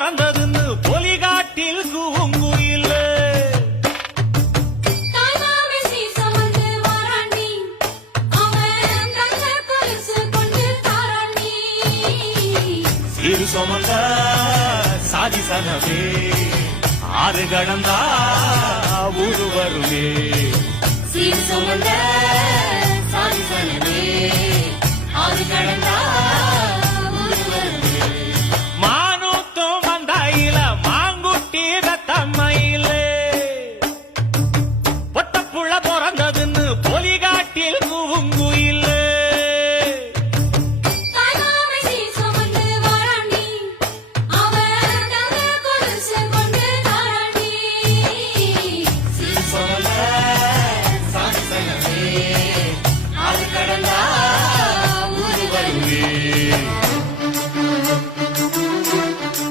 பறந்ததுன்னு பொலிகாட்டில் கூங்குயில் சீரு சுமந்த சாதி சனவே ஆறு கடந்தா ஊரு வருமே சீர் சுமந்த சாதி சனமே ஆறு கடந்தா